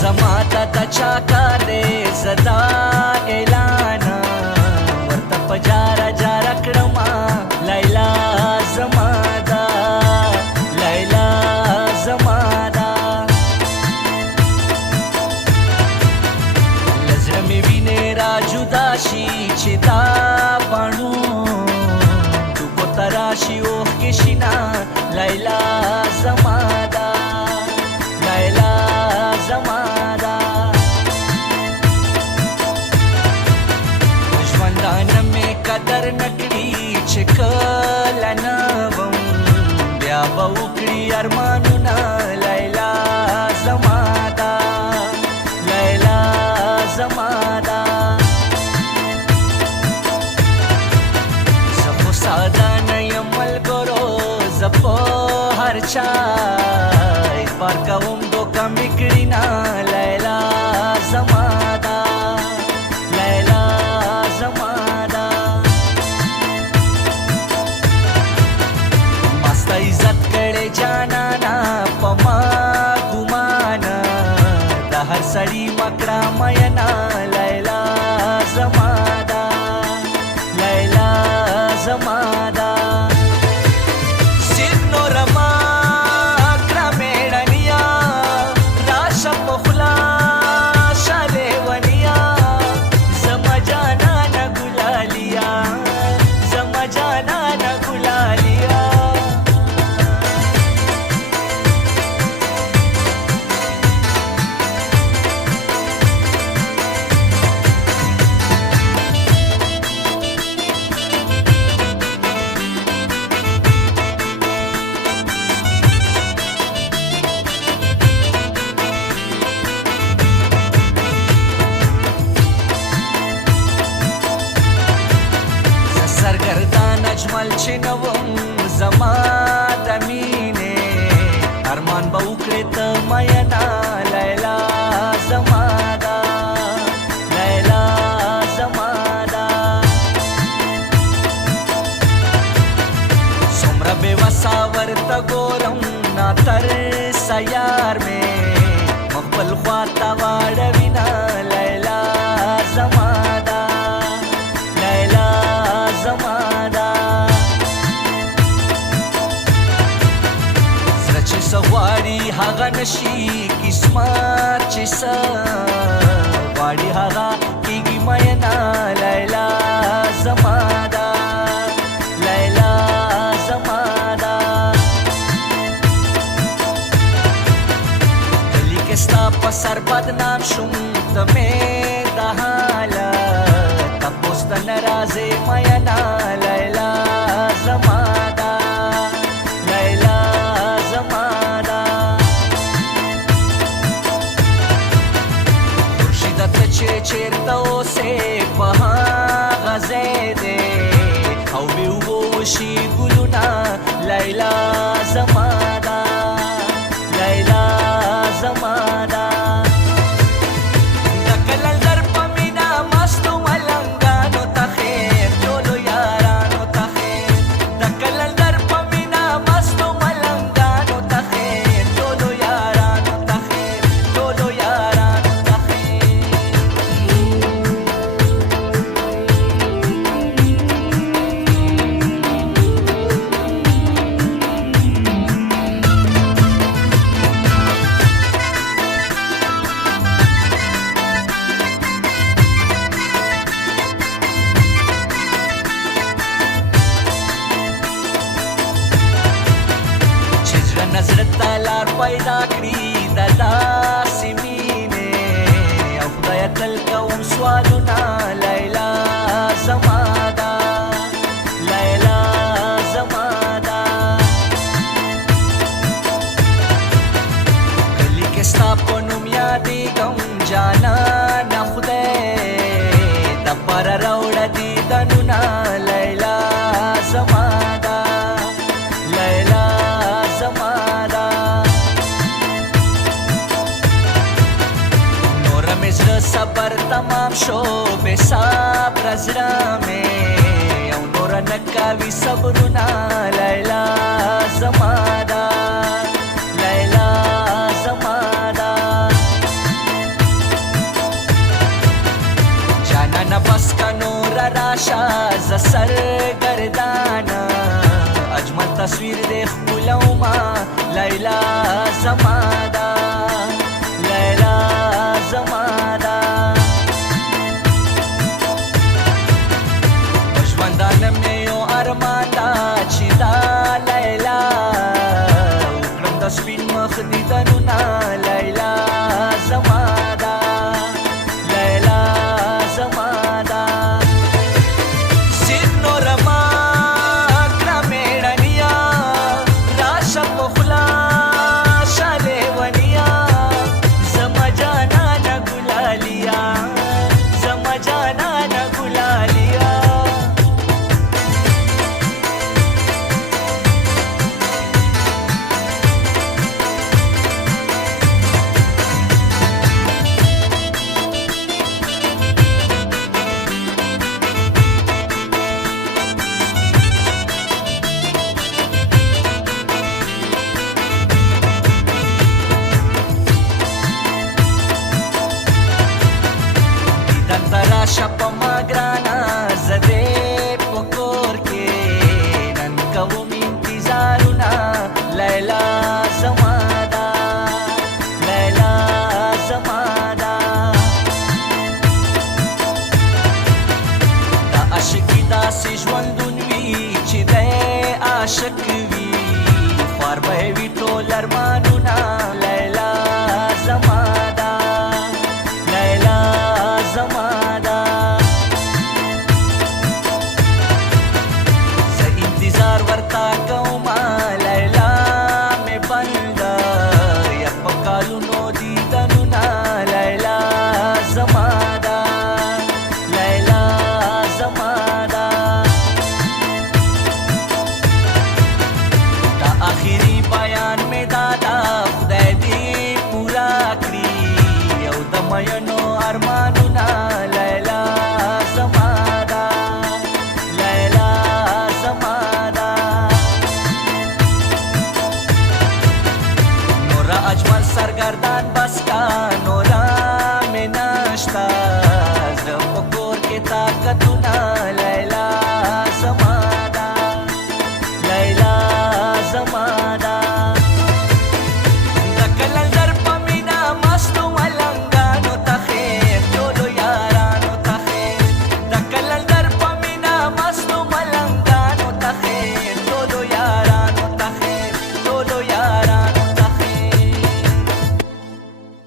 زماتا تا چاکا دے زدا اعلان ورته په جاره جاره کړما لیلا زمادا لیلا زمادا لزړه مې وینې را جدا شي چې دا بڼو ډوبو ته راشي اوښکې شینا لیلا زمادا لیلا زمادا ژوندانه مې قدر نکړي چې کله نه وم بیا به وکړي ارمانونه لیلا زمادا لیلا زمادا زه خو ساده نه یم ملګرو زه په هر چا اعتبار کوم دوکه مې کړي نه لیلا زمادا لیلا زمادا ما ستا عزت کړی جانانا په ما ګمان د هر سړي مکړه مینا لیلا زمادا لیلا زمادا سرګردان اجمل چې نوم زما د مینې ارمان به وکړې ته مینا لیلا زمادا لیلا زمادا څومره بې وسه ورته ګورم ناتر سیار مې مخ بل خوا ته واړوینه لیلا زمادا زمادا زړه چې څه غواړي هغه نشي قسمت چې څه غواړي هغه کېږي مینا لیلا زمادا لیلا زمادا کلي کې ستا په سر بدنام شوم ته مې د حالت تپوس ته نه راځې مینا لیلا زمادا لیلا زمادا خورشیده ته چې چېرته اوسې په هغه ځای دی او بې اوبو وشي ګلونه لیلا زمادا لیلا زمادا نظر ته لار پیدا کړي د داسې مینې او خدایه تل کوم سوالونه لیلا زمادا لیلا زمادا کلي کې ستا په نوم یادېږم جانانه خدای د پاره راوړه دیدنونه زړه مې او نور نه کوي صبرونه لیلا زما ده لیلا زما ده جانانه بس که نور راشه زه سرګردانه اجمل تصویر دې ښکلومه لیلا زما ده لیلا زما ده په ژوندانه مې یو ارمان ده چې دا لیلا وکړم د سپین مخ دیدنونه لیلا زما ده لیلا زما ده سید نورما کړه مېړنیا راشه په خوله شاله ونیا زما جانانه ګلالیا زما جانانه ګلالیا راشه په ما ګرانه زه دې په کور کې نن کوم انتظارونه لیلا زما ده لیلا زما ده دا عاشقي داسې ژوندون وي چې دی عاشق